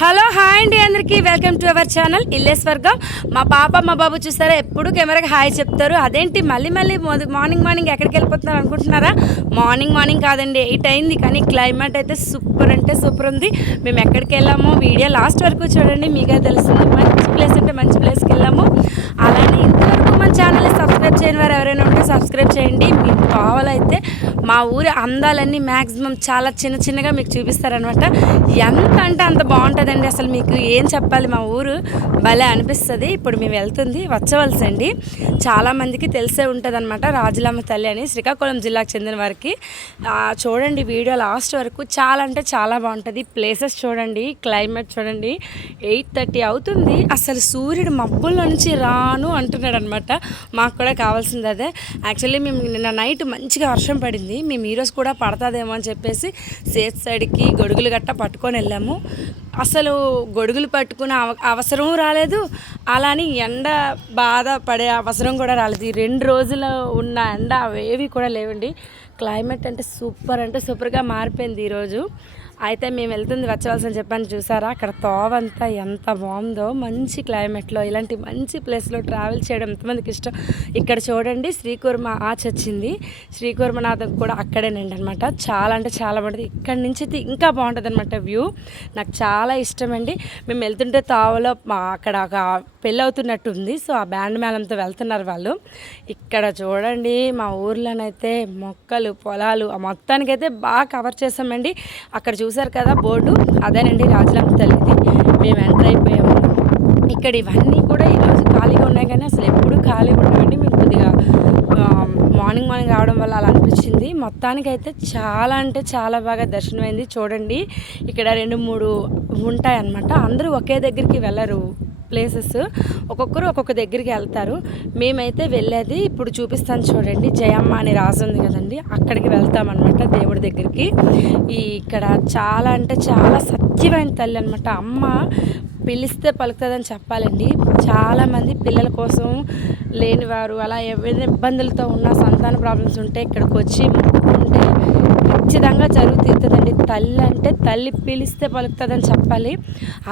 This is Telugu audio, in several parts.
హలో హాయ్ అండి అందరికీ వెల్కమ్ టు అవర్ ఛానల్ ఇల్లే స్వర్గం. మా పాప మా బాబు చూస్తారా ఎప్పుడు కెమెరాకి హాయ్ చెప్తారు. అదేంటి మళ్ళీ మార్నింగ్ ఎక్కడికి వెళ్ళిపోతున్నారు అనుకుంటున్నారా? మార్నింగ్ కాదండి, 8 అయింది. కానీ క్లైమేట్ అయితే సూపర్ అంటే సూపర్ ఉంది. మేము ఎక్కడికి వెళ్ళామో వీడియో లాస్ట్ వరకు చూడండి, మీకే తెలుస్తుంది. మంచి ప్లేస్ అంటే మంచి ప్లేస్కి వెళ్ళాము. అలానే ఇంతవరకు మన ఛానల్ని సబ్స్క్రైబ్ చేయని వారు ఎవరైనా ఉంటే సబ్స్క్రైబ్ చేయండి. మీకు కావాలైతే మా ఊరి అందాలన్నీ మ్యాక్సిమం చాలా చిన్నగా మీకు చూపిస్తారనమాట. ఎంత అంటే అంత బాగుంటుందండి. అసలు మీకు ఏం చెప్పాలి, మా ఊరు భలే అనిపిస్తుంది. ఇప్పుడు మేము వెళ్తుంది వచ్చవలసి అండి. చాలామందికి తెలిసే ఉంటుంది అనమాట, రాజులమ్మ తల్లి అని శ్రీకాకుళం జిల్లాకు చెందిన వారికి. చూడండి వీడియో లాస్ట్ వరకు, చాలా అంటే చాలా బాగుంటుంది. ప్లేసెస్ చూడండి, క్లైమేట్ చూడండి. 8:30 అవుతుంది. అసలు సూర్యుడు మబ్బుల్లో నుంచి రాను అంటున్నాడు అనమాట. మాకు కూడా కావాల్సింది అదే. యాక్చువల్లీ మేము నిన్న నైట్ మంచిగా వర్షం పడింది. మేము ఈరోజు కూడా పడుతుందేమో అని చెప్పేసి సేఫ్ సైడ్కి గొడుగులు గట్ట పట్టుకొని వెళ్ళాము. అసలు గొడుగులు పట్టుకునే అవసరం రాలేదు, అలాని ఎండ బాధ పడే అవసరం కూడా రాలేదు. ఈ 2 రోజులు ఉన్న ఎండ అవేవి కూడా లేవండి. క్లైమేట్ అంటే సూపర్గా మారిపోయింది ఈరోజు. అయితే మేము వెళ్తుంది వచ్చవలసి చెప్పని చూసారా, అక్కడ తోవంతా ఎంత బాగుందో. మంచి క్లైమేట్లో ఇలాంటి మంచి ప్లేస్లో ట్రావెల్ చేయడం ఎంతమందికి ఇష్టం. ఇక్కడ చూడండి శ్రీకూర్మ ఆచ్ వచ్చింది. శ్రీకూర్మనాథం కూడా అక్కడేనండి అనమాట. చాలా అంటే చాలా బాగుంటుంది. ఇక్కడ నుంచి అయితే ఇంకా బాగుంటుంది అనమాట వ్యూ. నాకు చాలా ఇష్టం అండి. మేము వెళ్తుంటే తావలో అక్కడ ఒక పెళ్ళి అవుతున్నట్టుంది. సో ఆ బ్యాండ్ మేళంతో వెళ్తున్నారు వాళ్ళు. ఇక్కడ చూడండి మా ఊర్లోనైతే మొక్కలు పొలాలు మొత్తానికైతే బాగా కవర్ చేసామండి. అక్కడ చూసారు కదా బోర్డు, అదేనండి రాజులమ్మ తల్లిది. మేము ఎంటర్ అయిపోయాము. ఇక్కడ ఇవన్నీ కూడా ఈరోజు ఖాళీగా ఉన్నాయి, కానీ అసలు ఎప్పుడు ఖాళీగా ఉండవండి. మేము కొద్దిగా మార్నింగ్ రావడం వల్ల అలా అనిపించింది. మొత్తానికైతే చాలా అంటే చాలా బాగా దర్శనమైంది. చూడండి ఇక్కడ 2-3 ఉంటాయన్నమాట. అందరూ ఒకే దగ్గరికి వెళ్ళరు. ప్లేసెస్ ఒక్కొక్కరు ఒక్కొక్క దగ్గరికి వెళ్తారు. మేమైతే వెళ్ళేది ఇప్పుడు చూపిస్తాను చూడండి, జయమ్మ అని రాసి ఉంది కదండి, అక్కడికి వెళ్తామన్నమాట దేవుడి దగ్గరికి. ఇక్కడ చాలా అంటే చాలా సత్యమైన తల్లి అనమాట. అమ్మ పిలిస్తే పలుకుతుందని చెప్పాలండి. చాలామంది పిల్లల కోసం లేనివారు, అలా ఏవైనా ఇబ్బందులతో ఉన్న సంతాన ప్రాబ్లమ్స్ ఉంటే ఇక్కడికి వచ్చి మొక్కుకుంటే ఖచ్చితంగా తీరుతుందండి. తల్లి అంటే తల్లి పిలిస్తే పలుకుతుందని చెప్పాలి.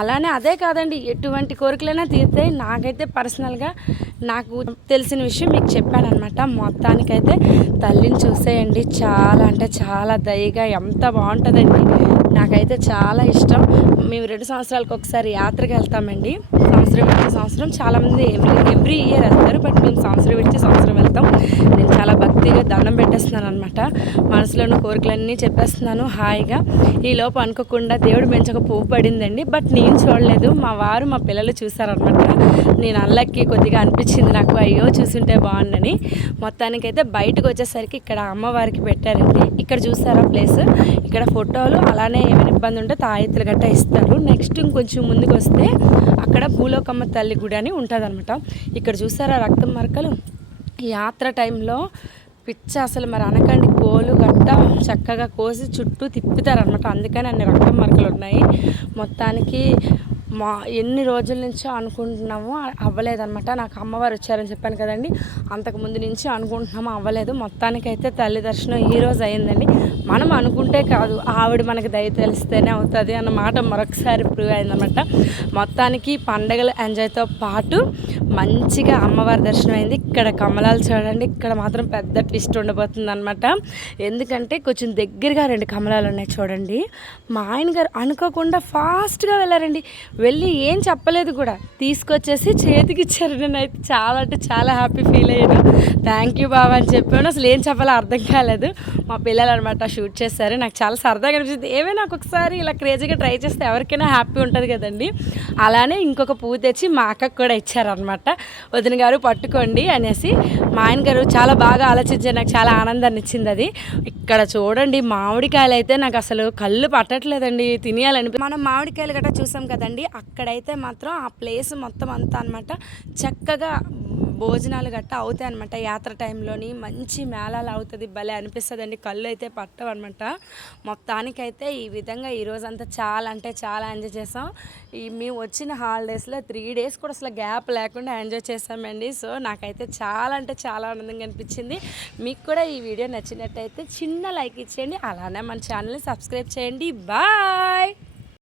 అలానే అదే కాదండి, ఎటువంటి కోరికలైనా తీరుతాయి. నాకైతే పర్సనల్గా నాకు తెలిసిన విషయం మీకు చెప్పాను అనమాట. మొత్తానికైతే తల్లిని చూసేయండి, చాలా అంటే చాలా దయగా ఎంత బాగుంటుందండి. నాకైతే చాలా ఇష్టం. మేము 2 సంవత్సరాలకు ఒకసారి యాత్రకి వెళ్తామండి. సంవత్సరం చాలామంది ఎవ్రీ ఇయర్ వెళ్తారు, బట్ మేము సంవత్సరం వెళ్తాం. నేను చాలా భక్తిగా దండం పెట్టేస్తున్నాను అనమాట. మనసులోని కోరికలన్నీ చెప్పేస్తున్నాను హాయిగా. ఈలోపు అనుకోకుండా దేవుడు మంచి ఒక పువ్వు పడిందండి, బట్ నేను చూడలేదు. మా వారు మా పిల్లలు చూసారనమాట. నేను అల్లకి కొద్దిగా అనిపించింది నాకు, అయ్యో చూసుంటే బాగుందని. మొత్తానికైతే బయటకు వచ్చేసరికి ఇక్కడ అమ్మవారికి పెట్టారండి. ఇక్కడ చూసారా ప్లేస్, ఇక్కడ ఫోటోలు అలానే ఏమైనా ఇబ్బంది ఉంటే తాయెత్తులు గట్ట ఇస్తారు. నెక్స్ట్ ఇంకొంచెం ముందుకు వస్తే అక్కడ భూలోకమ్మ తల్లి గుడి అని ఉంటుంది అనమాట. ఇక్కడ చూసారా రక్తం మరకలు. యాత్ర టైంలో పిచ్చ అసలు మరి అనకండి, కోలు గట్ట చక్కగా కోసి చుట్టూ తిప్పుతారనమాట. అందుకని అన్ని రక్తం మరకలు ఉన్నాయి. మొత్తానికి ఎన్ని రోజుల నుంచో అనుకుంటున్నాము, అవ్వలేదన్నమాట. నాకు అమ్మవారు వచ్చారని చెప్పాను కదండి, అంతకుముందు నుంచి అనుకుంటున్నాము, అవ్వలేదు. మొత్తానికైతే తల్లి దర్శనం ఈరోజు అయిందండి. మనం అనుకుంటే కాదు, ఆవిడ మనకి దయ తెలిస్తేనే అవుతుంది అన్నమాట మరొకసారి ప్రూవ్ అయిందన్నమాట. మొత్తానికి పండగల ఎంజాయ్తో పాటు మంచిగా అమ్మవారి దర్శనం అయింది. ఇక్కడ కమలాలు చూడండి, ఇక్కడ మాత్రం పెద్ద ట్విస్ట్ ఉండబోతుంది అనమాట. ఎందుకంటే కొంచెం దగ్గరగా 2 కమలాలు ఉన్నాయి చూడండి. మా ఆయన గారు అనుకోకుండా ఫాస్ట్గా వెళ్ళారండి. వెళ్ళి ఏం చెప్పలేదు కూడా, తీసుకొచ్చేసి చేతికి ఇచ్చారు. నేనైతే చాలా అంటే చాలా హ్యాపీ ఫీల్ అయ్యాను. థ్యాంక్ యూ బాబా అని చెప్పాను. అసలు ఏం చెప్పాలో అర్థం కాలేదు. మా పిల్లలు అనమాట షూట్ చేశారు. నాకు చాలా సరదాగా అనిపించింది. ఏమైనా ఒక్కొక్కసారి ఇలా క్రేజీగా ట్రై చేస్తే ఎవరికైనా హ్యాపీ ఉంటుంది కదండి. అలానే ఇంకొక పువ్వు తెచ్చి మా అక్కకు కూడా ఇచ్చారనమాట. వదిన గారు పట్టుకోండి అనేసి. మా ఆయన గారు చాలా బాగా ఆలోచించారు, నాకు చాలా ఆనందాన్ని ఇచ్చింది అది. ఇక్కడ చూడండి మామిడికాయలు అయితే నాకు అసలు కళ్ళు పట్టట్లేదండి, తినేయాలని. మనం మామిడికాయలు గట్రా చూసాం కదండి, అక్కడైతే మాత్రం ఆ ప్లేస్ మొత్తం అంతా అనమాట చక్కగా భోజనాలు గట్ట అవుతాయి అనమాట. యాత్ర టైంలోని మంచి మేళాలు అవుతుంది, భలే అనిపిస్తుంది అండి. కళ్ళు అయితే పట్టవు అనమాట. మొత్తానికైతే ఈ విధంగా ఈరోజంతా చాలా అంటే చాలా ఎంజాయ్ చేసాం. మేము వచ్చిన హాలిడేస్లో 3 డేస్ కూడా అసలు గ్యాప్ లేకుండా ఎంజాయ్ చేసామండి. సో నాకైతే చాలా అంటే చాలా ఆనందంగా అనిపించింది. మీకు కూడా ఈ వీడియో నచ్చినట్టయితే చిన్న లైక్ ఇచ్చేయండి, అలానే మన ఛానల్ని సబ్స్క్రైబ్ చేయండి. బాయ్.